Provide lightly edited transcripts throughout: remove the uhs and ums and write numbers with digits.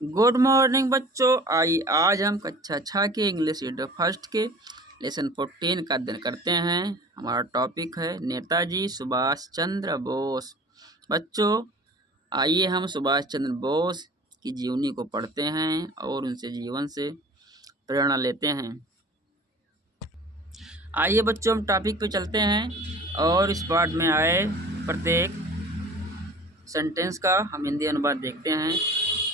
Good morning बच्चों। आइए आज हम कक्षा 6 के इंग्लिश रीडर फर्स्ट के लेसन 14 का अध्ययन करते हैं। हमारा टॉपिक है नेताजी सुभाष चंद्र बोस। बच्चों आइए हम सुभाष चंद्र बोस की जीवनी को पढ़ते हैं और उनसे जीवन से प्रेरणा लेते हैं। आइए बच्चों हम टॉपिक पे चलते हैं और इस पार्ट में आए प्रत्येक सेंटेंस का हम हिंदी अनुवाद देखते हैं।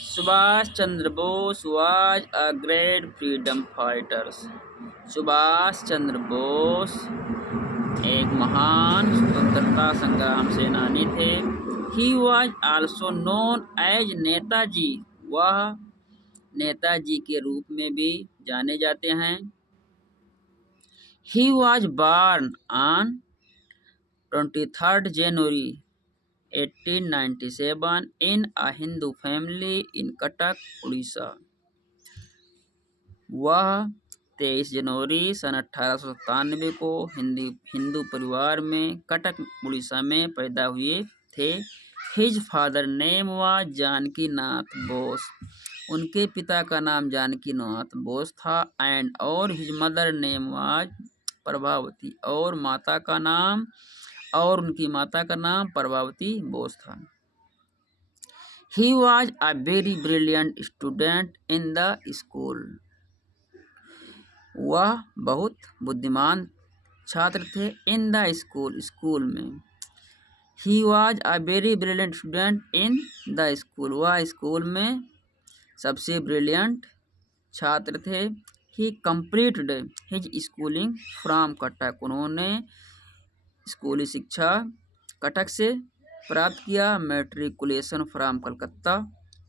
Subhash Chandra Bose was a great freedom fighters. Subhash Chandra Bose एक महान स्वतंत्रता संग्राम सेनानी थे। He was also known as Netaji. वह नेताजी के रूप में भी जाने जाते हैं। He was born on 23rd January 1897 in a Hindu family in Cuttack Orissa. वह 23 जनवरी सन 1897 को हिंदू परिवार में कटक उड़ीसा में पैदा हुए थे। His father name was Janaki Nath Bose. उनके पिता का नाम जानकी नाथ बोस था। एंड और his mother name was Prabhavati और उनकी माता का नाम प्रभावती बोस था। He was a very brilliant student in the school. वह बहुत बुद्धिमान छात्र थे। इन द स्कूल में। He was a very brilliant student in the school. वह स्कूल में सबसे ब्रिलियंट छात्र थे। He completed his schooling from Cuttack. उन्होंने स्कूली शिक्षा कटक से प्राप्त किया। Matriculation from Calcutta.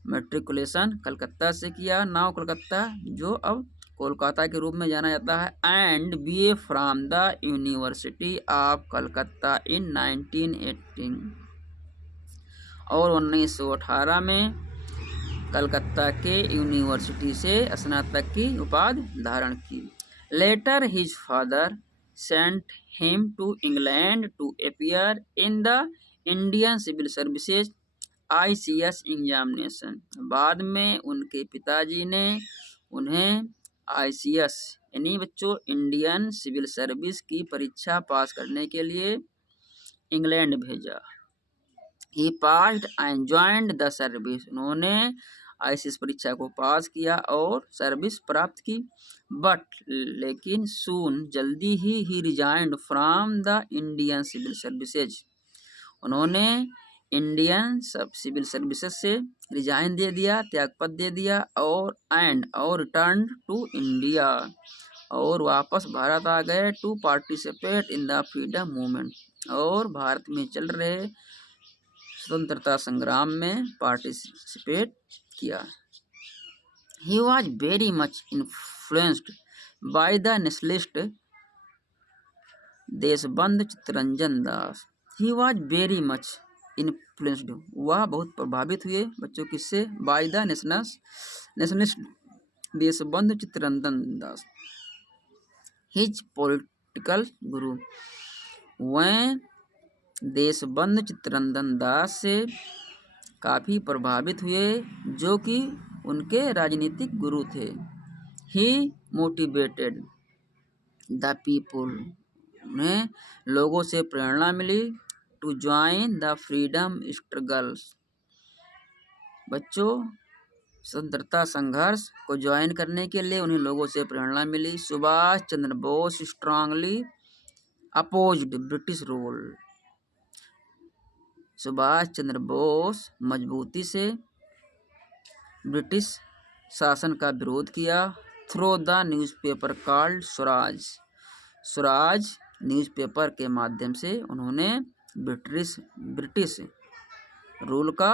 Matriculation Calcutta से किया। नाउ कलकत्ता जो अब कोलकाता के रूप में जाना जाता है। And BA from the university of Calcutta in 1918। और 1918 में कलकत्ता के यूनिवर्सिटी से स्नातक की उपाधि धारण की। Later his father sent him to England to appear in the Indian civil Services ICS examination. बाद में उनके पिताजी ने उन्हें ICS यानी बच्चों इंडियन सिविल सर्विस की परीक्षा पास करने के लिए इंग्लैंड भेजा। He passed and joined the service. उन्होंने ICS परीक्षा को पास किया और सर्विस प्राप्त की। बट लेकिन सून जल्दी ही resigned from the Indian civil services. उन्होंने इंडियन सिविल सर्विसेज से रिजाइन दे दिया, त्यागपत्र दे दिया। और रिटर्न टू इंडिया और वापस भारत आ गए। To participate in the freedom movement और भारत में चल रहे स्वतंत्रता संग्राम में पार्टिसिपेट किया। He was very much influenced by the nationalist Deshbandhu Chittaranjan Das. He was very much influenced। वह बहुत प्रभावित हुए बच्चों किससे? by the nationalist Deshbandhu Chittaranjan Das. His political guru। वह देशबंधु चित्तरंजन दास से काफ़ी प्रभावित हुए जो कि उनके राजनीतिक गुरु थे। He motivated the people. उन्हें लोगों से प्रेरणा मिली। To join the freedom struggles. बच्चों स्वतंत्रता संघर्ष को ज्वाइन करने के लिए उन्हें लोगों से प्रेरणा मिली। Subhash Chandra Bose strongly opposed British rule. Subhash Chandra Bose मजबूती से ब्रिटिश शासन का विरोध किया। Through the newspaper called Swaraj. Swaraj newspaper के माध्यम से उन्होंने ब्रिटिश रूल का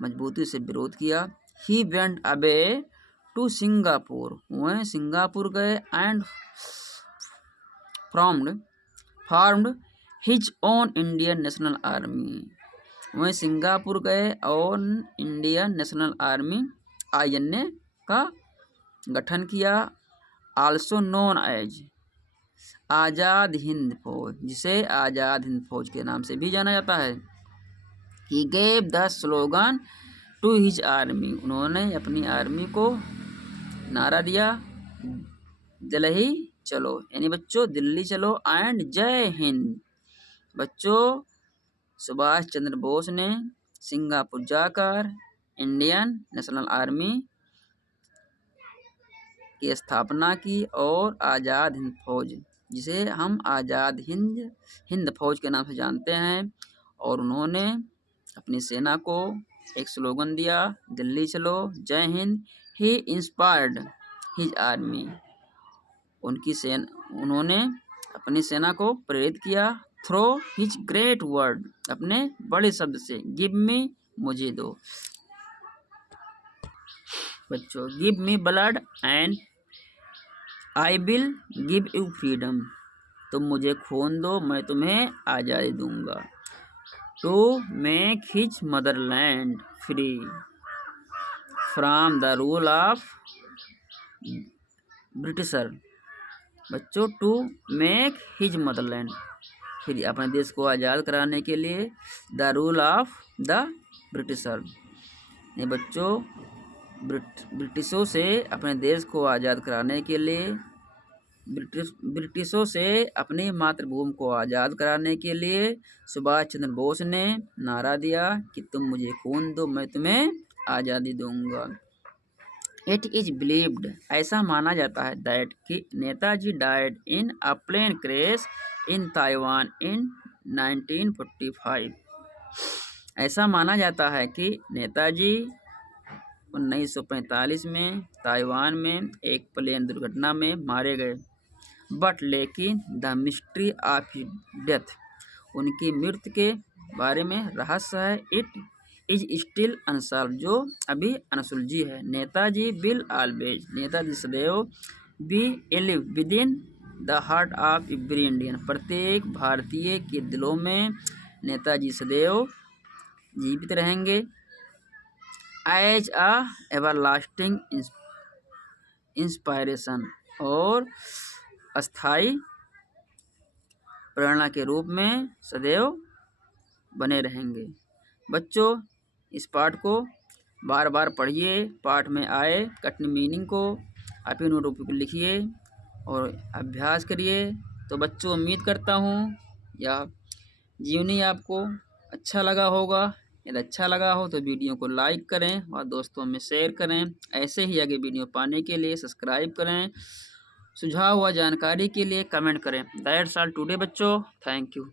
मजबूती से विरोध किया। He went away to Singapore. वह सिंगापुर गए। And formed his own Indian National Army. वह सिंगापुर गए और इंडियन नेशनल आर्मी INA का गठन किया। Also known as Azad Hind Fauj, जिसे आज़ाद हिंद फौज के नाम से भी जाना जाता है। He gave the slogan to his army, उन्होंने अपनी आर्मी को नारा दिया दिल्ली चलो, यानी बच्चों दिल्ली चलो एंड जय हिंद। बच्चों सुभाष चंद्र बोस ने सिंगापुर जाकर इंडियन नेशनल आर्मी की स्थापना की और आज़ाद हिंद फौज, जिसे हम आज़ाद हिंद फौज के नाम से जानते हैं, और उन्होंने अपनी सेना को एक स्लोगन दिया दिल्ली चलो जय हिंद। ही इंस्पायर्ड हिज आर्मी, उन्होंने अपनी सेना को प्रेरित किया थ्रो हिज ग्रेट वर्ड, अपने बड़े शब्द से, गिव मी, मुझे दो। बच्चों give me blood and I will give you freedom, तुम मुझे खून दो मैं तुम्हें आज़ादी दूंगा। To make his motherland free from the rule of Britisher. बच्चों to make his motherland free, अपने देश को आज़ाद कराने के लिए, the rule of the Britisher, ये बच्चों ब्रिटिशों से अपने देश को आज़ाद कराने के लिए, ब्रिटिशों से अपनी मातृभूमि को आज़ाद कराने के लिए सुभाष चंद्र बोस ने नारा दिया कि तुम मुझे खून दो मैं तुम्हें आज़ादी दूंगा। इट इज बिलीव्ड, ऐसा माना जाता है, दैट कि Netaji died in a plane crash in Taiwan in 1945। ऐसा माना जाता है कि नेताजी 1945 में ताइवान में एक प्लेन दुर्घटना में मारे गए, बट लेकिन द मिस्ट्री ऑफ डेथ, उनकी मृत्यु के बारे में रहस्य है, इट इज स्टिल अनसॉल्व, जो अभी अनसुलझी है। नेताजी विल ऑलवेज, नेताजी सदैव, be live within the heart of every Indian, प्रत्येक भारतीय के दिलों में नेताजी सदैव जीवित रहेंगे। एज अ एवरलास्टिंग इंस्पायरेशन, और अस्थाई प्रेरणा के रूप में सदैव बने रहेंगे। बच्चों इस पाठ को बार बार पढ़िए, पाठ में आए कठिन मीनिंग को अपनी नोटबुक पर लिखिए और अभ्यास करिए। तो बच्चों उम्मीद करता हूँ यह जीवनी आपको अच्छा लगा होगा। यदि अच्छा लगा हो तो वीडियो को लाइक करें और दोस्तों में शेयर करें। ऐसे ही आगे वीडियो पाने के लिए सब्सक्राइब करें। सुझाव व जानकारी के लिए कमेंट करें। दैट्स ऑल टुडे बच्चों, थैंक यू।